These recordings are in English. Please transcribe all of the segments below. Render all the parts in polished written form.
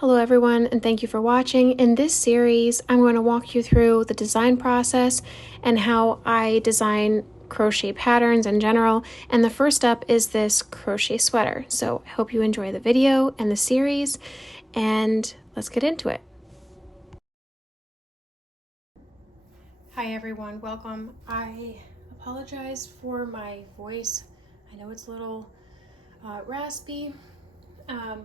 Hello everyone, and thank you for watching. In this series, I'm going to walk you through the design process and how I design crochet patterns in general. And the first step is this crochet sweater. So I hope you enjoy the video and the series, and let's get into it. Hi everyone, welcome. I apologize for my voice. I know it's a little raspy,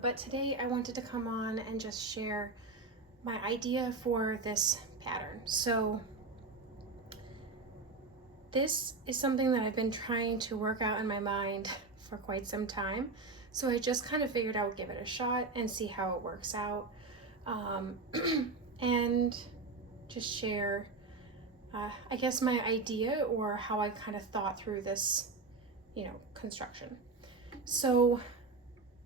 but today I wanted to come on and just share my idea for this pattern. So this is something that I've been trying to work out in my mind for quite some time. So I just kind of figured I would give it a shot and see how it works out, and just share, I guess, my idea or how I kind of thought through this, construction. So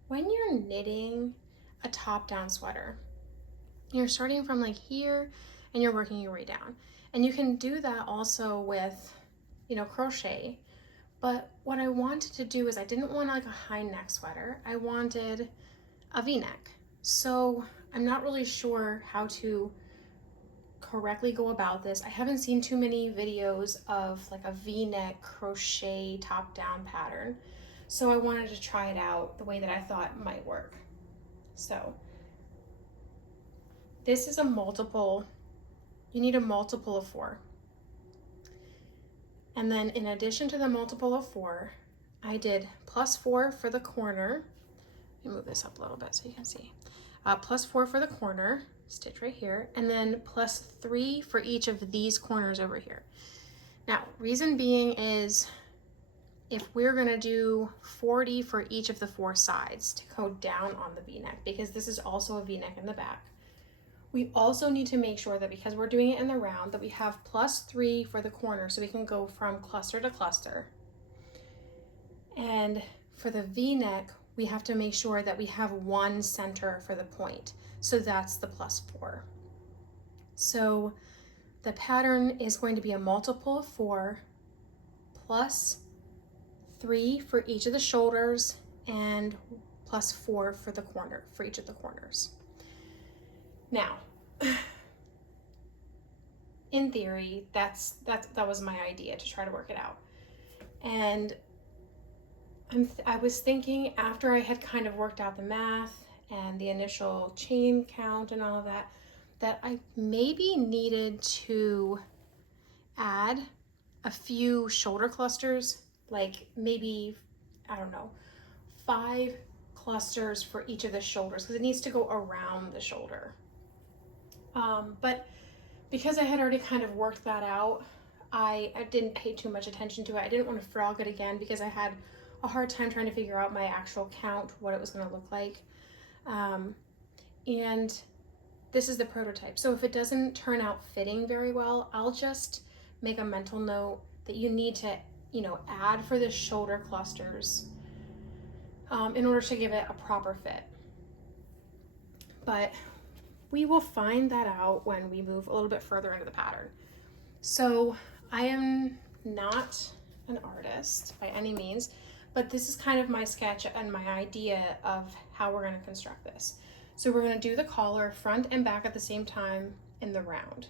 when you're knitting a top-down sweater, you're starting from like here and you're working your way down. And you can do that also with, crochet. But what I wanted to do is I didn't want like a high neck sweater. I wanted a V-neck. So I'm not really sure how to correctly go about this. I haven't seen too many videos of like a V-neck crochet top-down pattern. So I wanted to try it out the way that I thought might work. So this is a multiple. You need a multiple of 4. And then in addition to the multiple of 4, I did +4 for the corner. Let me move this up a little bit so you can see. +4 for the corner, stitch right here, and then +3 for each of these corners over here. Now, reason being is if we're gonna do 40 for each of the 4 sides to go down on the V-neck, because this is also a V-neck in the back, we also need to make sure that because we're doing it in the round that we have +3 for the corner so we can go from cluster to cluster. And for the V-neck, we have to make sure that we have one center for the point. So that's the +4. So the pattern is going to be a multiple of 4 +3 for each of the shoulders and +4 for the corner, for each of the corners. Now, in theory, that was my idea, to try to work it out. And I was thinking, after I had kind of worked out the math and the initial chain count and all of that, that I maybe needed to add a few shoulder clusters, like maybe, I don't know, 5 clusters for each of the shoulders, because it needs to go around the shoulder. But because I had already kind of worked that out, I didn't pay too much attention to it. I didn't want to frog it again because I had a hard time trying to figure out my actual count, what it was going to look like. And this is the prototype. So if it doesn't turn out fitting very well, I'll just make a mental note that you need to, add for the shoulder clusters in order to give it a proper fit. But we will find that out when we move a little bit further into the pattern. So I am not an artist by any means, but this is kind of my sketch and my idea of how we're going to construct this. So we're going to do the collar front and back at the same time in the round.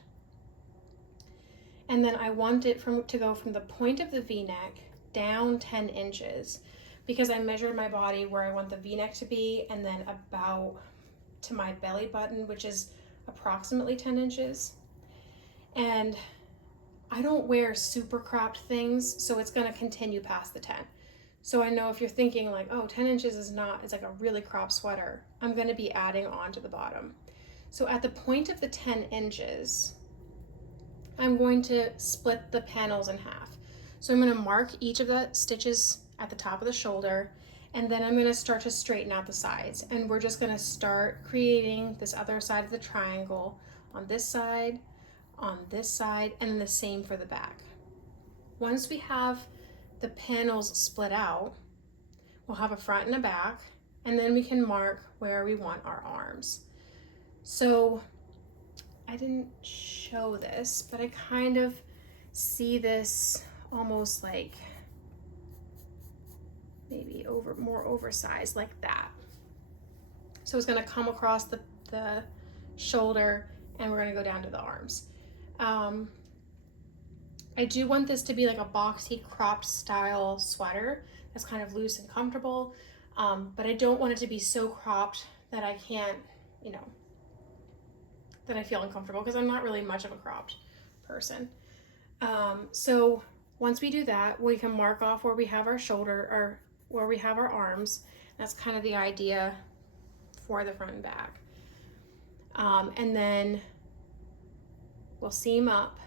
And then I want it to go from the point of the V-neck down 10 inches because I measured my body where I want the V-neck to be, and then about to my belly button, which is approximately 10 inches. And I don't wear super cropped things, so it's going to continue past the 10. So I know if you're thinking like, oh, 10 inches is not, it's like a really cropped sweater, I'm going to be adding on to the bottom. So at the point of the 10 inches, I'm going to split the panels in half. So I'm going to mark each of the stitches at the top of the shoulder, and then I'm going to start to straighten out the sides. And we're just going to start creating this other side of the triangle on this side, and the same for the back. Once we have the panels split out, we'll have a front and a back, and then we can mark where we want our arms. So I didn't show this, but I kind of see this almost like maybe more oversized, like that. So it's going to come across the the shoulder, and we're gonna go down to the arms. I do want this to be like a boxy cropped style sweater that's kind of loose and comfortable, but I don't want it to be so cropped that I can't, you know, that I feel uncomfortable, because I'm not really much of a cropped person. So once we do that, we can mark off where we have our shoulder, or where we have our arms. That's kind of the idea for the front and back. And then we'll seam up,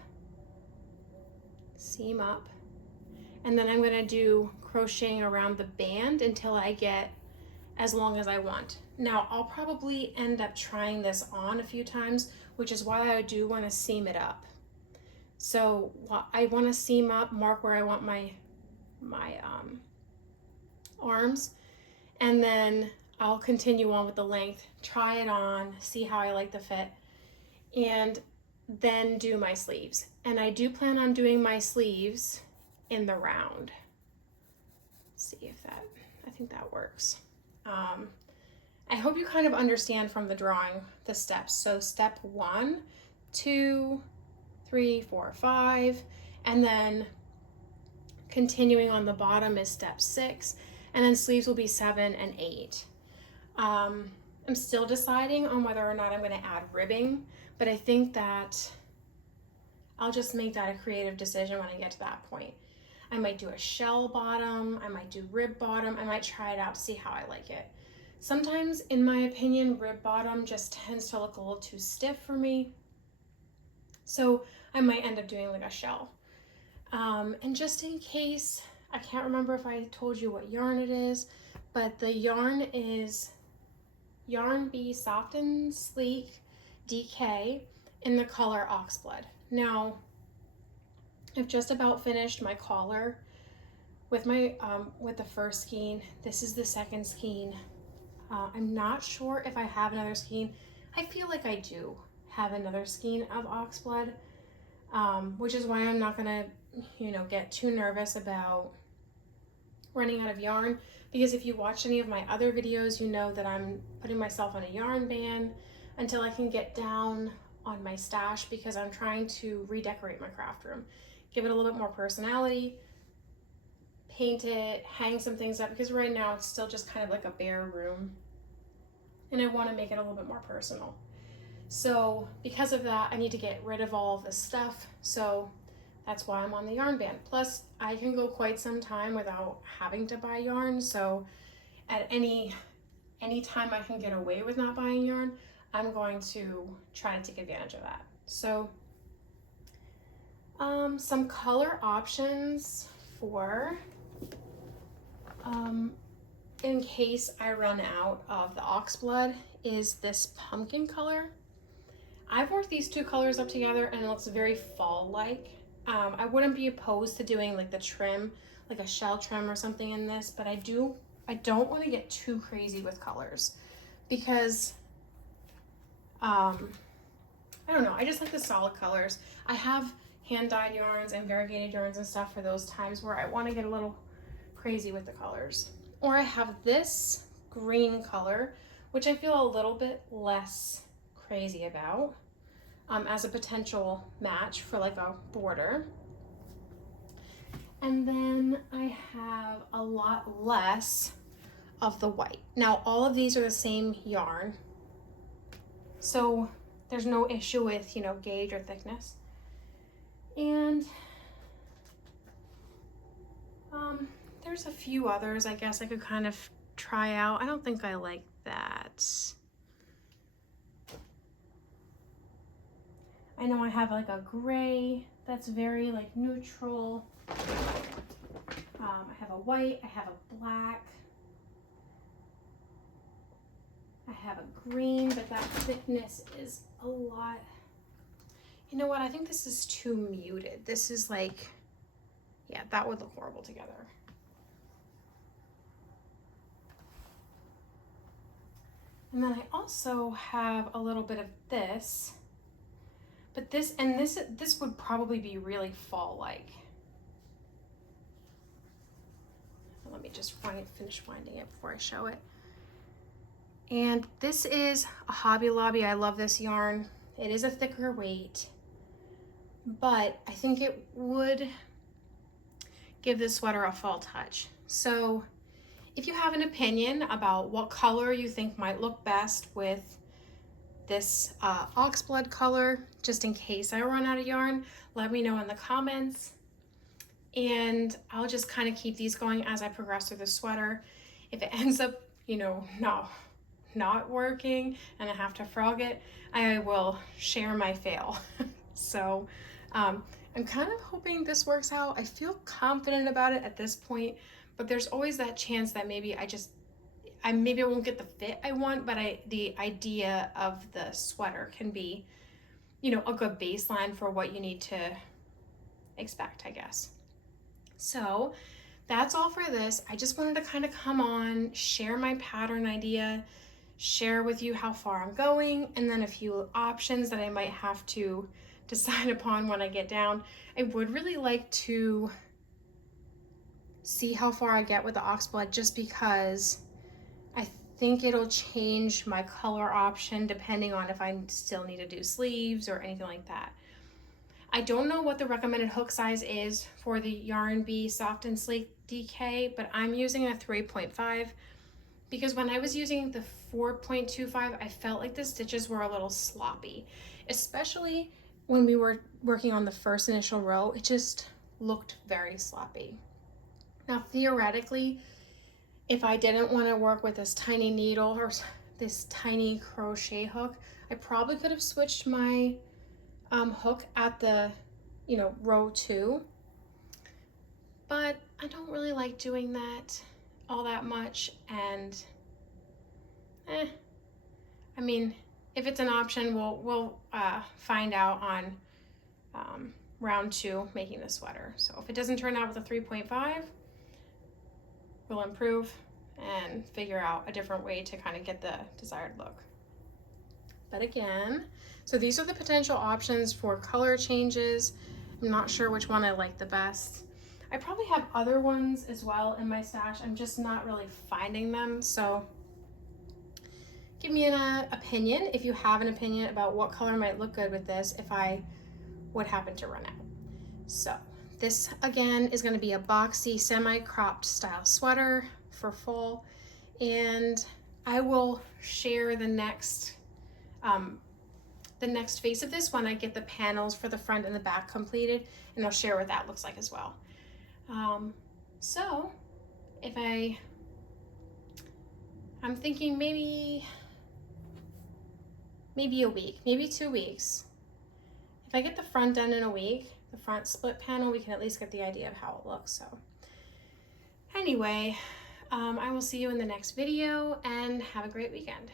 and then I'm gonna do crocheting around the band until I get as long as I want. Now I'll probably end up trying this on a few times, which is why I do want to seam it up. So I want to seam up, mark where I want my arms, and then I'll continue on with the length, try it on, see how I like the fit, and then do my sleeves. And I do plan on doing my sleeves in the round. Let's see if that, I think that works. I hope you kind of understand from the drawing the steps. So step 1, 2, 3, 4, 5, and then continuing on the bottom is step 6, and then sleeves will be 7 and 8. I'm still deciding on whether or not I'm going to add ribbing, but I think that I'll just make that a creative decision when I get to that point. I might do a shell bottom, I might do rib bottom, I might try it out to see how I like it. Sometimes, in my opinion, rib bottom just tends to look a little too stiff for me, so I might end up doing like a shell. And just in case, I can't remember if I told you what yarn it is, but the yarn is Yarn Bee Soft and Sleek DK in the color Oxblood. Now, I've just about finished my collar with my with the first skein. This is the second skein. I'm not sure if I have another skein. I feel like I do have another skein of Oxblood, which is why I'm not gonna, you know, get too nervous about running out of yarn, because if you watch any of my other videos, you know that I'm putting myself on a yarn ban until I can get down on my stash, because I'm trying to redecorate my craft room, give it a little bit more personality, paint it, hang some things up, because right now it's still just kind of like a bare room, and I want to make it a little bit more personal. So because of that, I need to get rid of all of this stuff, so that's why I'm on the yarn ban. Plus, I can go quite some time without having to buy yarn, so at any time I can get away with not buying yarn, I'm going to try to take advantage of that. So some color options for in case I run out of the Oxblood is this pumpkin color. I've worked these two colors up together and it looks very fall-like. I wouldn't be opposed to doing like the trim, like a shell trim or something in this, but I don't want to get too crazy with colors, because I don't know, I just like the solid colors. I have hand-dyed yarns and variegated yarns and stuff for those times where I want to get a little crazy with the colors. Or I have this green color, which I feel a little bit less crazy about, as a potential match for like a border. And then I have a lot less of the white. Now all of these are the same yarn, so there's no issue with, you know, gauge or thickness. And there's a few others I guess I could kind of try out. I don't think I like that. I know I have like a gray that's very like neutral. I have a white, I have a black, I have a green, but that thickness is a lot. You know what, I think this is too muted. This is like, yeah, that would look horrible together. And then I also have a little bit of this, but this would probably be really fall-like. Let me just finish winding it before I show it. And this is a Hobby Lobby. I love this yarn. It is a thicker weight, but I think it would give this sweater a fall touch. So if you have an opinion about what color you think might look best with this oxblood color, just in case I run out of yarn, let me know in the comments. And I'll just kind of keep these going as I progress through the sweater. If it ends up, you know, not working and I have to frog it, I will share my fail. So I'm kind of hoping this works out. I feel confident about it at this point, but there's always that chance that maybe maybe I won't get the fit I want, but the idea of the sweater can be, you know, a good baseline for what you need to expect, I guess. So that's all for this. I just wanted to kind of come on, share my pattern idea, share with you how far I'm going, and then a few options that I might have to decide upon when I get down. I would really like to see how far I get with the oxblood, just because I think it'll change my color option depending on if I still need to do sleeves or anything like that. I don't know what the recommended hook size is for the Yarn Bee Soft and Sleek DK, but I'm using a 3.5 because when I was using the 4.25, I felt like the stitches were a little sloppy, especially when we were working on the first initial row. It just looked very sloppy. Now, theoretically, if I didn't want to work with this tiny needle or this tiny crochet hook, I probably could have switched my hook at the, you know, row 2, but I don't really like doing that all that much. And I mean, if it's an option, we'll find out on round 2 making the sweater. So if it doesn't turn out with a 3.5, we'll improve and figure out a different way to kind of get the desired look. But again, so these are the potential options for color changes. I'm not sure which one I like the best. I probably have other ones as well in my stash. I'm just not really finding them. So give me an opinion if you have an opinion about what color might look good with this if I would happen to run out. So this again is going to be a boxy semi-cropped style sweater for fall, and I will share the next phase of this when I get the panels for the front and the back completed, and I'll share what that looks like as well. So if I'm thinking maybe a week, maybe 2 weeks. If I get the front done in a week, the front split panel, we can at least get the idea of how it looks. So anyway, I will see you in the next video, and have a great weekend.